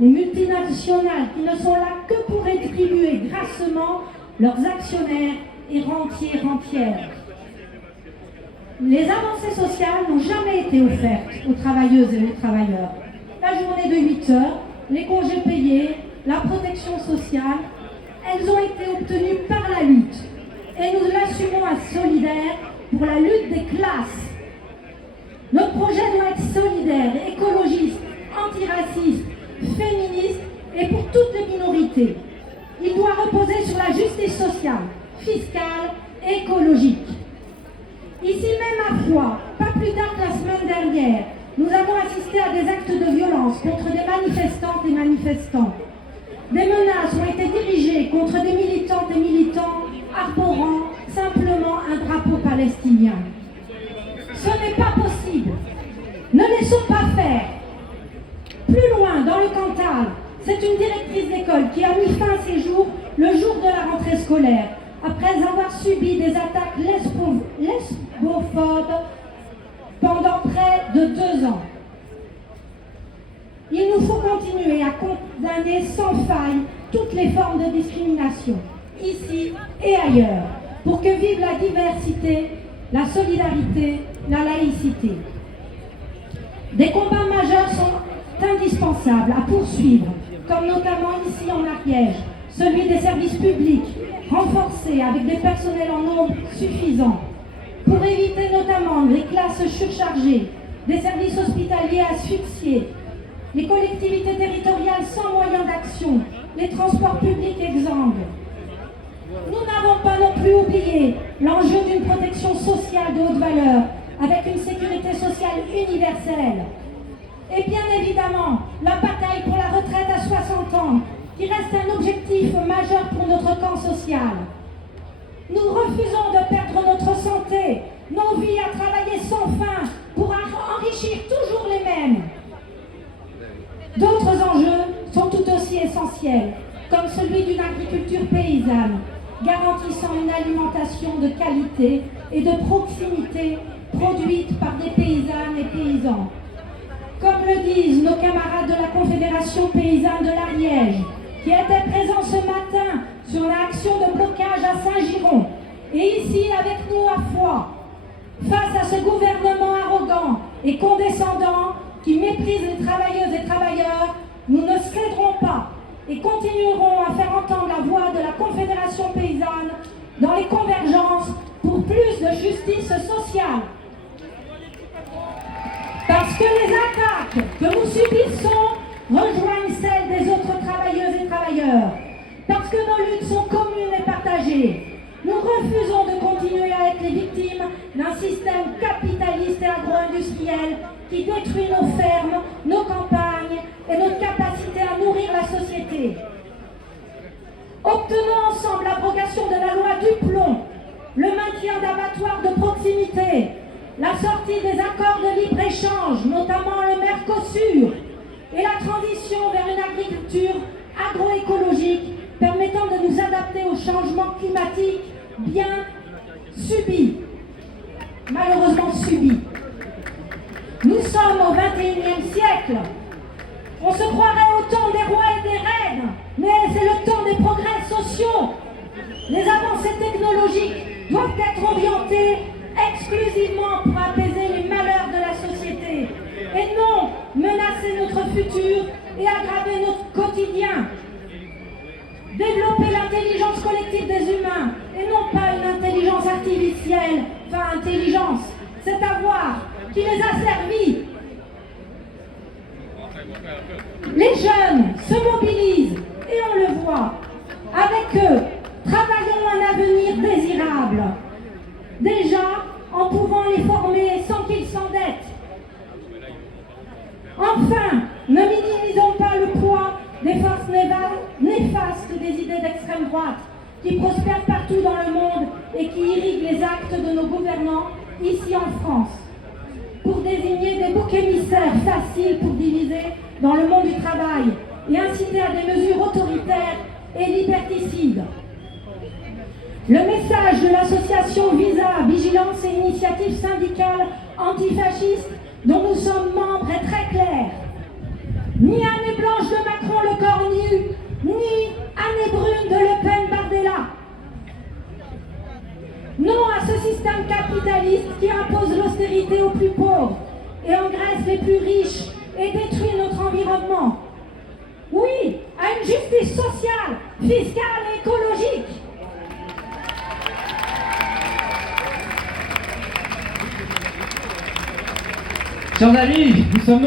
les multinationales qui ne sont là que pour rétribuer grassement leurs actionnaires et rentiers rentières. Les avancées sociales n'ont jamais été offertes aux travailleuses et aux travailleurs. La journée de 8 heures, les congés payés, la protection sociale, elles ont été obtenues par la lutte. Et nous l'assumons à Solidaires pour la lutte des classes. Notre projet doit être solidaire, écologiste, antiraciste, féministe et pour toutes les minorités. Il doit reposer sur la justice sociale, fiscale et écologique. Ici même à Foix, pas plus tard que la semaine dernière, nous avons assisté à des actes de violence contre des manifestantes et manifestants. Des menaces ont été dirigées contre des militantes et militants arborant simplement un drapeau palestinien. Ce n'est pas possible. Ne laissons pas faire. Plus loin, dans le Cantal, c'est une directrice d'école qui a mis fin à ses jours le jour de la rentrée scolaire, après avoir subi des attaques lesbophobes pendant près de 2 ans. Il nous faut continuer à condamner sans faille toutes les formes de discrimination, ici et ailleurs, pour que vive la diversité, la solidarité, la laïcité. Des combats majeurs sont indispensables à poursuivre, comme notamment ici en Ariège, celui des services publics, renforcés avec des personnels en nombre suffisant, pour éviter notamment les classes surchargées, des services hospitaliers asphyxiés, les collectivités territoriales sans moyens d'action, les transports publics exsangues. Nous n'avons pas non plus oublié l'enjeu d'une protection sociale de haute valeur, avec une sécurité sociale universelle. Et bien évidemment, la bataille pour la retraite à 60 ans, qui reste un objectif majeur pour notre camp social. Nous refusons de perdre notre santé, nos vies à travailler sans fin pour enrichir toujours les mêmes. D'autres enjeux sont tout aussi essentiels, comme celui d'une agriculture paysanne, garantissant une alimentation de qualité et de proximité produite par des paysannes et paysans. Comme le disent nos camarades de la Confédération paysanne de l'Ariège, qui étaient présents ce matin sur l'action de blocage à Saint-Giron, et ici avec nous à Foix, face à ce gouvernement arrogant et condescendant qui méprise les travailleuses et travailleurs, nous ne céderons pas et continuerons à faire entendre la voix de la Confédération paysanne dans les convergences pour plus de justice sociale. Parce que les attaques que nous subissons rejoignent celles des autres travailleuses et travailleurs. Parce que nos luttes sont communes et partagées. Nous refusons de continuer à être les victimes d'un système capitaliste et agro-industriel qui détruit nos fermes, nos campagnes et notre capacité à nourrir la société. Obtenons ensemble l'abrogation de la loi Duplon, le maintien d'abattoirs de proximité, la sortie des accords de libre-échange, notamment le Mercosur, et la transition vers une agriculture agroécologique permettant de nous adapter au changement climatique bien subi, malheureusement subi. Nous sommes au XXIe siècle. On se croirait au temps des rois et des reines, mais c'est le temps des progrès sociaux. Les avancées technologiques doivent être orientées exclusivement pour apaiser les malheurs de la société et non menacer notre futur et aggraver notre quotidien. Développer l'intelligence collective des humains et non pas une intelligence artificielle, enfin intelligence, c'est avoir qui les a servis. Les jeunes se mobilisent et on le voit. Avec eux, travaillons un avenir désirable. Déjà, en pouvant les former sans qu'ils s'endettent. Enfin, ne minimisons pas le poids des forces néfastes des idées d'extrême droite qui prospèrent partout dans le monde et qui irriguent les actes de nos gouvernants ici en France, pour désigner des boucs émissaires faciles pour diviser dans le monde du travail et inciter à des mesures autoritaires et liberticides. Le message de l'association VISA, Vigilance et Initiative Syndicale Antifasciste, dont nous sommes membres, est très clair. Ni année blanche de Macron ce système capitaliste qui impose l'austérité aux plus pauvres et engraisse les plus riches et détruit notre environnement. Oui, à une justice sociale, fiscale et écologique. Chers amis, nous sommes